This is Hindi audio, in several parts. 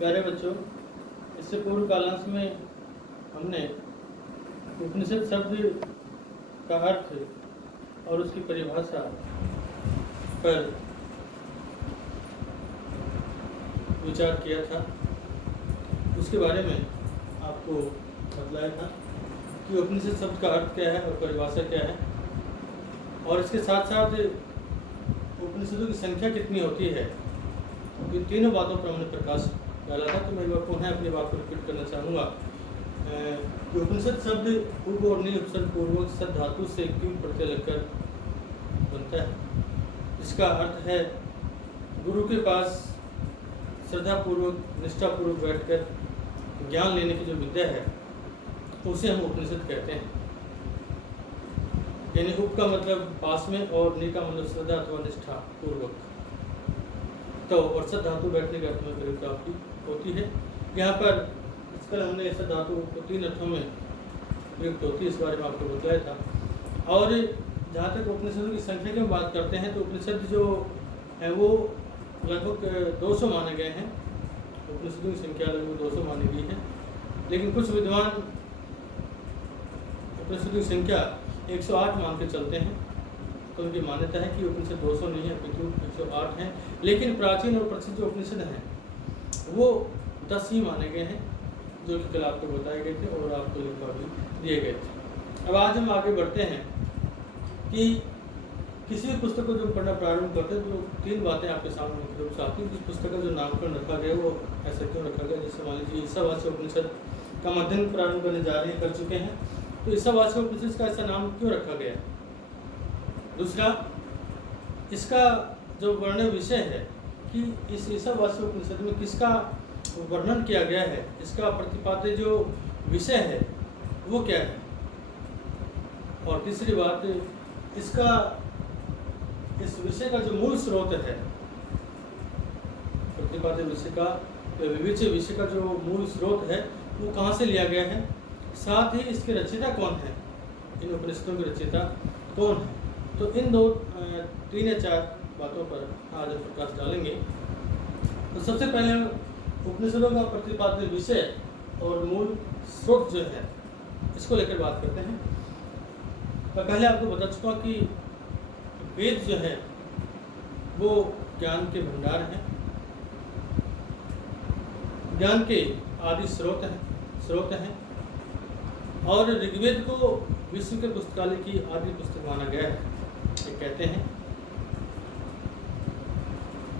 प्यारे बच्चों, इससे पूर्व कालांश में हमने उपनिषद शब्द का अर्थ और उसकी परिभाषा पर विचार किया था। उसके बारे में आपको बतलाया था कि उपनिषद शब्द का अर्थ क्या है और परिभाषा क्या है, और इसके साथ साथ उपनिषदों की संख्या कितनी होती है। इन तीनों बातों पर हमने प्रकाश डाला था। तो मैं एक बार पुनः अपनी बात को रिपीट करना चाहूँगा कि उपनिषद शब्द उप और नि उपसर्ग पूर्वक सद धातु से क्यों प्रत्यय लगकर बनता है। इसका अर्थ है गुरु के पास श्रद्धापूर्वक निष्ठापूर्वक बैठकर ज्ञान लेने की जो विद्या है उसे हम उपनिषद कहते हैं। यानी उप का मतलब पास में और नि का मतलब श्रद्धा अथवा निष्ठा पूर्वक। तो और सद धातु बैठने के अर्थ में प्रयुक्त आपकी होती है। यहाँ पर इसका हमने सद धातु को 3 अर्थों में प्रयुक्त होती है, इस बारे में आपको बताया था। और जहाँ तक उपनिषदों की संख्या की बात करते हैं तो उपनिषद जो है वो लगभग 200 माने गए हैं। उपनिषदों की संख्या लगभग 200 मानी गई है, लेकिन कुछ विद्वान उपनिषदों की संख्या 108 मान के चलते हैं। तो उनकी मान्यता है कि उपनिषद 200 नहीं है अपितु 108 हैं। लेकिन प्राचीन और प्रसिद्ध जो उपनिषद हैं वो 10 ही माने गए हैं, जो कि कल आपको बताए गए थे और आपको लिखवा भी दिए गए थे। अब आज हम आगे बढ़ते हैं कि किसी भी पुस्तक को जब पढ़ना प्रारंभ करते हैं तो 3 बातें आपके सामने मुख्य रूप से आती हैं। उस पुस्तक का जो नामकरण रखा गया वो ऐसा क्यों रखा गया। जैसे मान लीजिए ईसावास्य उपनिषद का अध्ययन प्रारंभ करने जा रहे हैं, कर चुके हैं, तो ईसावास्य उपनिषद का ऐसा नाम क्यों रखा गया। दूसरा, इसका जो वर्णन विषय है कि इस ईसावास्य उपनिषद में किसका वर्णन किया गया है, इसका प्रतिपाद्य जो विषय है वो क्या है। और तीसरी बात, इस विषय का जो मूल स्रोत है, प्रतिपाद्य विषय का विवेच्य विषय का जो मूल स्रोत है वो कहाँ से लिया गया है, साथ ही इसके रचयिता कौन है, इन उपनिषदों के रचयिता कौन है। तो इन 3 या 4 बातों पर आज हम प्रकाश डालेंगे। तो सबसे पहले उपनिषदों का प्रतिपाद्य विषय और मूल स्रोत जो है इसको लेकर बात करते हैं। तो पहले आपको बता चुका कि वेद जो है वो ज्ञान के भंडार हैं, ज्ञान के आदि स्रोत हैं और ऋग्वेद को विश्व के पुस्तकालय की आदि पुस्तक माना गया है, ये कहते हैं।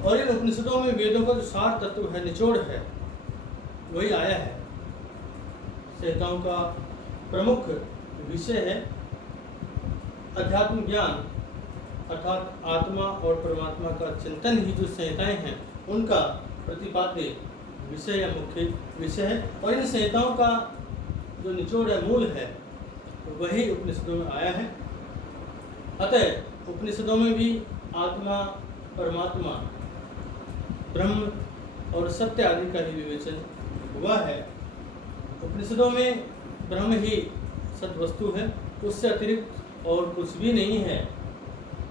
और इन उपनिषदों में वेदों का जो सार तत्व है, निचोड़ है, वही आया है। संहिताओं का प्रमुख विषय है अध्यात्म ज्ञान, अर्थात आत्मा और परमात्मा का चिंतन ही जो संहिताएं हैं उनका प्रतिपाद्य विषय या मुख्य विषय है। और इन संहिताओं का जो निचोड़ है, मूल है, वही उपनिषदों में आया है। अतः उपनिषदों में भी आत्मा, परमात्मा, ब्रह्म और सत्य आदि का ही विवेचन हुआ है। उपनिषदों में ब्रह्म ही सद्वस्तु है, उससे अतिरिक्त और कुछ भी नहीं है।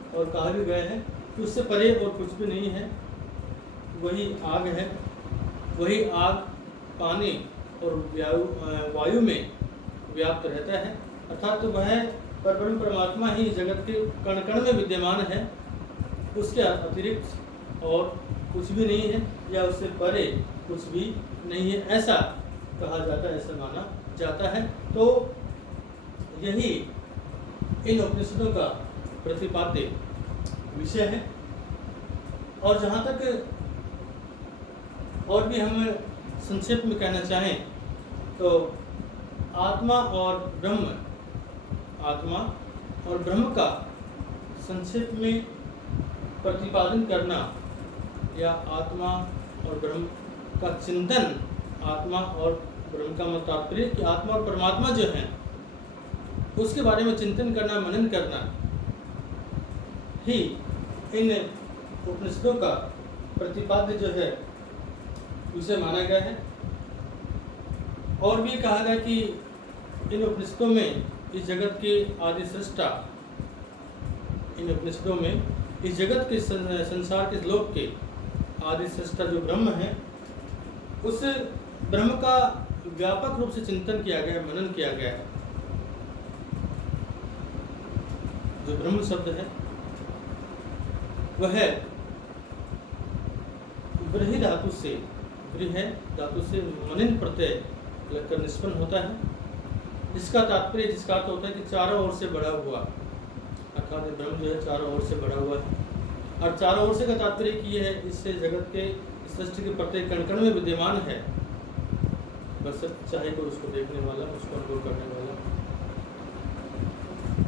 और कहा भी गया है कि उससे परे और कुछ भी नहीं है। वही आग है, वही आग पानी और वायु में व्याप्त रहता है, अर्थात तो वह परब्रह्म परमात्मा ही जगत के कण कण में विद्यमान है। उसके अतिरिक्त और कुछ भी नहीं है या उससे परे कुछ भी नहीं है, ऐसा कहा जाता है, ऐसा माना जाता है। तो यही इन उपनिषदों का प्रतिपाद्य विषय है। और जहाँ तक और भी हम संक्षेप में कहना चाहें तो आत्मा और ब्रह्म का संक्षेप में प्रतिपादन करना या आत्मा और ब्रह्म का चिंतन, आत्मा और ब्रह्म का मतलब तात्पर्य कि आत्मा और परमात्मा जो है उसके बारे में चिंतन करना, मनन करना ही इन उपनिषदों का प्रतिपाद्य जो है उसे माना गया है। और भी कहा गया कि इन उपनिषदों में इस जगत के आदि सृष्टा, इन उपनिषदों में इस जगत के संसार के लोक के आदि सृष्टा जो ब्रह्म है उस ब्रह्म का व्यापक रूप से चिंतन किया गया, मनन किया गया है। जो ब्रह्म शब्द है वह ब्रही धातु से, ब्रीह धातु से मनिन प्रत्यय लगकर निष्पन्न होता है, जिसका तात्पर्य, जिसका अर्थ होता है कि चारों ओर से बढ़ा हुआ, अर्थात ब्रह्म जो है चारों ओर से बढ़ा हुआ है। और चारों ओर से का तात्पर्य ये है, इससे जगत के, सृष्टि के प्रत्येक कण कण में विद्यमान है, बस चाहे कोई उसको देखने वाला, उसको अनुभव करने वाला।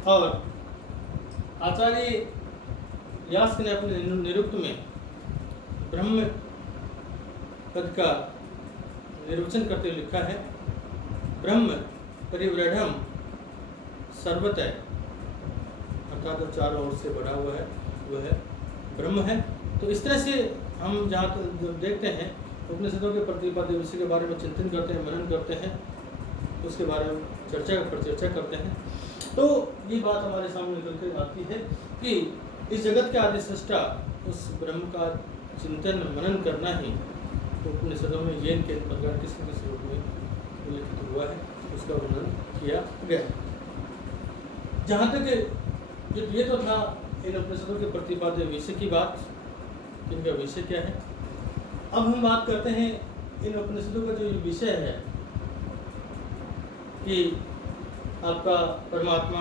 और आचार्य यास्क ने अपने निरुक्त में ब्रह्म पद का निर्वचन करते हुए लिखा है, ब्रह्म परिव्रढ़म सर्वतः, अर्थात जो चारों ओर से बढ़ा हुआ है वह ब्रह्म है। तो इस तरह से हम जहाँ देखते हैं उपनिषदों के प्रतिपाद्य विषय के बारे में चिंतन करते हैं, मनन करते हैं, उसके बारे में चर्चा करते हैं, तो ये बात हमारे सामने निकल कर आती है कि इस जगत के आदि सृष्टा उस ब्रह्म का चिंतन मनन करना ही उपनिषदों में येन के प्रकार किस रूप में उल्लेखित हुआ है, उसका वर्णन किया गया। जहाँ तक ये तो था इन उपनिषदों के प्रतिपाद्य विषय की बात, इनका विषय क्या है। अब हम बात करते हैं इन उपनिषदों का जो विषय है कि आपका परमात्मा,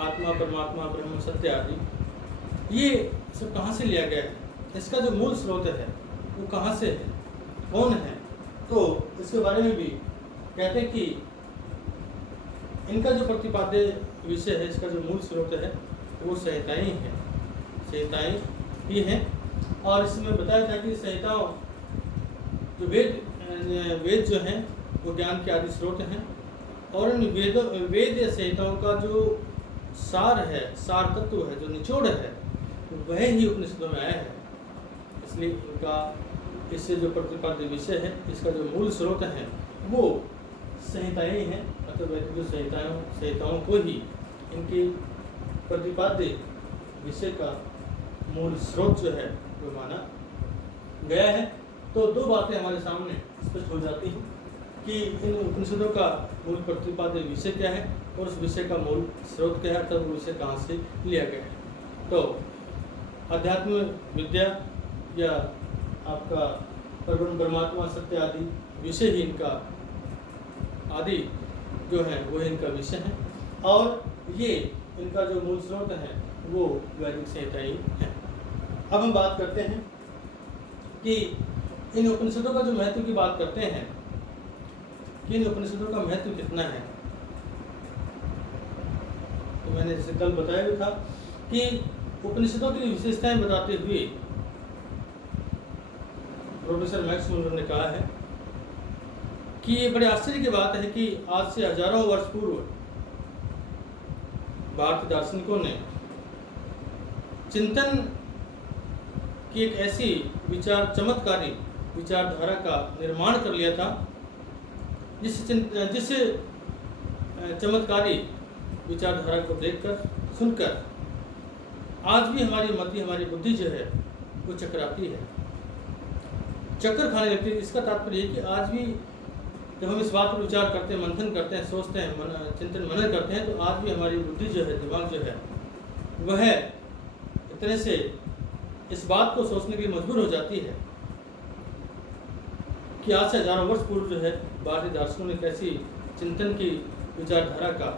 आत्मा, परमात्मा, ब्रह्म, सत्य आदि, ये सब कहाँ से लिया गया है, इसका जो मूल स्रोत है वो कहाँ से है, कौन है। तो इसके बारे में भी कहते हैं कि इनका जो प्रतिपाद्य विषय है, इसका जो मूल स्रोत है वो संहिताएं हैं, संहिताएं ही हैं। और इसमें बताया था कि संहिताओं जो वेद जो हैं वो ज्ञान के आदि स्रोत हैं, और इन वेद या संहिताओं का जो सार है, सार तत्व है, जो निचोड़ है, वह ही उपनिषदों में आया है। इसलिए इनका, इससे जो प्रतिपाद्य विषय है, इसका जो मूल स्रोत है वो संहिताएं हैं। अतः जो संहिताओं को ही इनकी प्रतिपाद्य विषय का मूल स्रोत जो है वो माना गया है। तो दो बातें हमारे सामने स्पष्ट हो जाती हैं कि इन उपनिषदों का मूल प्रतिपाद्य विषय क्या है और उस विषय का मूल स्रोत क्या है, तब वो विषय कहाँ से लिया गया है। तो अध्यात्म विद्या या आपका परब्रह्म, परमात्मा, सत्य आदि विषय ही इनका आदि जो है वो इनका विषय है, और ये इनका जो मूल स्रोत है वो वैदिक संहिता ही है। अब हम बात करते हैं कि इन उपनिषदों का जो महत्व की बात करते हैं कि इन उपनिषदों का महत्व कितना है। तो मैंने जैसे कल बताया भी था कि उपनिषदों की विशेषताएं बताते हुए प्रोफेसर मैक्स मुलर ने कहा है कि ये बड़े आश्चर्य की बात है कि आज से हजारों वर्ष पूर्व भारतीय दार्शनिकों ने चिंतन की एक ऐसी चमत्कारी विचारधारा का निर्माण कर लिया था, जिस चमत्कारी विचारधारा को देखकर, सुनकर आज भी हमारी मति, हमारी बुद्धि जो है वो चकराती है, चक्कर खाने लगती है। इसका तात्पर्य है कि आज भी जब हम इस बात पर विचार करते हैं, मंथन करते हैं, सोचते हैं, चिंतन मनन करते हैं, तो आज भी हमारी बुद्धि जो है, दिमाग जो है, वह इतने से इस बात को सोचने के लिए मजबूर हो जाती है कि आज से हजारों वर्ष पूर्व जो है भारतीय दार्शनिकों ने कैसी चिंतन की विचारधारा का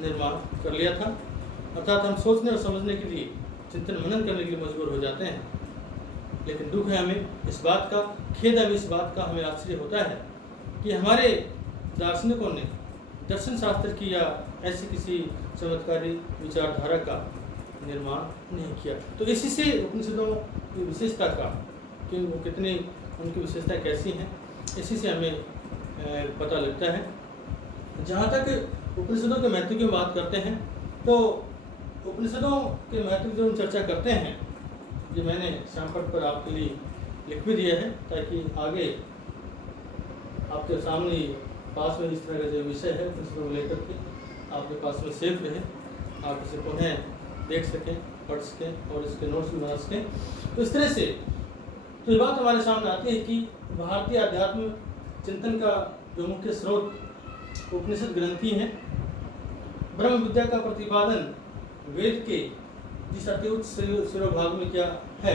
निर्माण कर लिया था। अर्थात हम सोचने और समझने के लिए, चिंतन मनन करने के लिए मजबूर हो जाते हैं। लेकिन दुख है हमें इस बात का, खेद है इस बात का, हमें आश्चर्य होता है कि हमारे दार्शनिकों ने दर्शन शास्त्र की या ऐसी किसी चमत्कारी विचारधारा का निर्माण नहीं किया। तो इसी से उपनिषदों की विशेषता का, कि वो कितनी, उनकी विशेषता कैसी हैं, इसी से हमें पता लगता है। जहाँ तक उपनिषदों के महत्व की बात करते हैं, तो उपनिषदों के महत्व की जो हम चर्चा करते हैं, ये मैंने शामपट पर आपके लिए लिख भी दिया है, ताकि आगे आपके सामने पास में इस तरह का जो विषय है उपनिषदों को लेकर के आपके पास में सेफ रहे, आप इसे पुनः देख सकें, पढ़ सकें और इसके नोट्स भी बना सकें। तो इस तरह से तो ये बात हमारे सामने आती है कि भारतीय अध्यात्म चिंतन का जो मुख्य स्रोत उपनिषद ग्रंथी हैं। ब्रह्म विद्या का प्रतिपादन वेद के जिस अति उच्च शिरोभाग में किया है,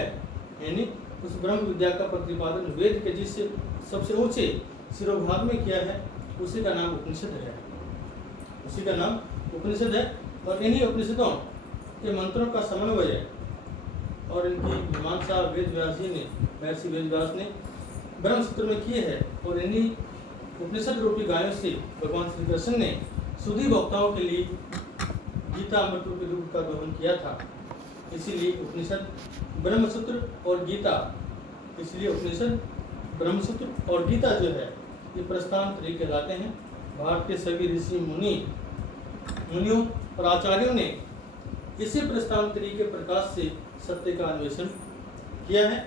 यानी उस ब्रह्म विद्या का प्रतिपादन वेद के जिस सबसे ऊंचे शिरोभाग में किया है, उसी का नाम उपनिषद है, उसी का नाम उपनिषद है। और इन्हीं उपनिषदों के मंत्रों का समन्वय और इनकी मीमांसा वेद व्यास जी ने, महर्षि वेद व्यास ने ब्रह्मसूत्र में किए है। और इन्हीं उपनिषद रूपी गायों से भगवान श्री कृष्ण ने सुधी भक्ताओं के लिए गीता अमृत रूपी दूध का दोहन किया था। इसीलिए उपनिषद ब्रह्मसूत्र और गीता, इसलिए उपनिषद ब्रह्मसूत्र और गीता जो है ये प्रस्थान कहलाते हैं। भारत के सभी ऋषि मुनियों और आचार्यों ने इसी प्रस्थान के प्रकाश से सत्य का अन्वेषण किया है।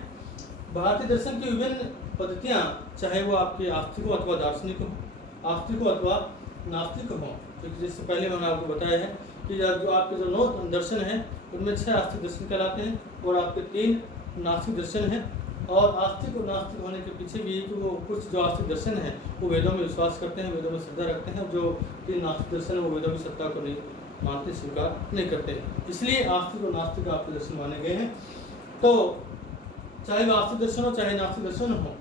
भारतीय दर्शन की विभिन्न पद्धतियाँ, चाहे वो आपके आस्तिक हो अथवा दार्शनिक हो, आस्तिक हो अथवा नास्तिक हो, क्योंकि जिससे पहले मैंने आपको बताया है कि जो आपके जो 9 दर्शन हैं उनमें 6 आस्तिक दर्शन कहलाते हैं और आपके 3 नास्तिक दर्शन हैं। और आस्तिक और नास्तिक होने के पीछे भी कि वो कुछ जो आस्तिक दर्शन हैं वो वेदों में विश्वास करते हैं, वेदों में श्रद्धा रखते हैं, और जो 3 नास्तिक दर्शन है वो वेदों की सत्ता को नहीं मानते, स्वीकार नहीं करते। इसलिए आस्तिक और नास्तिक आपके दर्शन माने गए हैं। तो चाहे वो आस्तिक दर्शन हो चाहे नास्तिक दर्शन हो,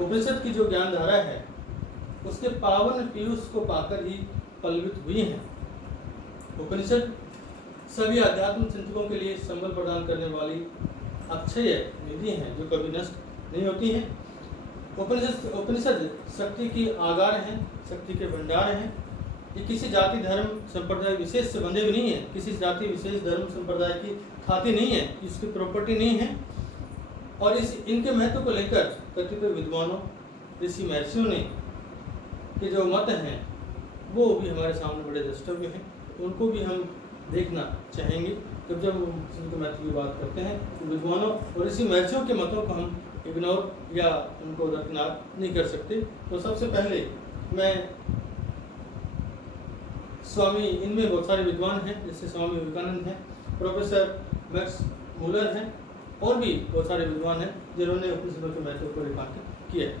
उपनिषद की जो ज्ञान धारा है उसके पावन पीयूष को पाकर ही पल्लवित हुई है। उपनिषद सभी आध्यात्मिक चिंतकों के लिए संबल प्रदान करने वाली अक्षय निधि हैं जो कभी नष्ट नहीं होती हैं। उपनिषद शक्ति की आगार हैं, शक्ति के भंडार हैं। ये किसी जाति धर्म संप्रदाय विशेष से बंधे भी नहीं है, किसी जाति विशेष धर्म संप्रदाय की खाती नहीं है, इसकी प्रॉपर्टी नहीं है। और इनके महत्व को लेकर कतिपय विद्वानों, ऋषि महर्षियों ने के जो मत हैं वो भी हमारे सामने बड़े द्रष्टव्य हैं, उनको भी हम देखना चाहेंगे। जब उनके महत्व की बात करते हैं तो विद्वानों और ऋषि महर्षियों के मतों को हम इग्नोर या उनको दरकिनार नहीं कर सकते। तो सबसे पहले मैं स्वामी, इनमें बहुत सारे विद्वान हैं, जैसे स्वामी विवेकानंद हैं, प्रोफेसर मैक्स मुलर हैं, और भी बहुत सारे विद्वान हैं जिन्होंने उपनिषदों के महत्व को रेखांकित किया है।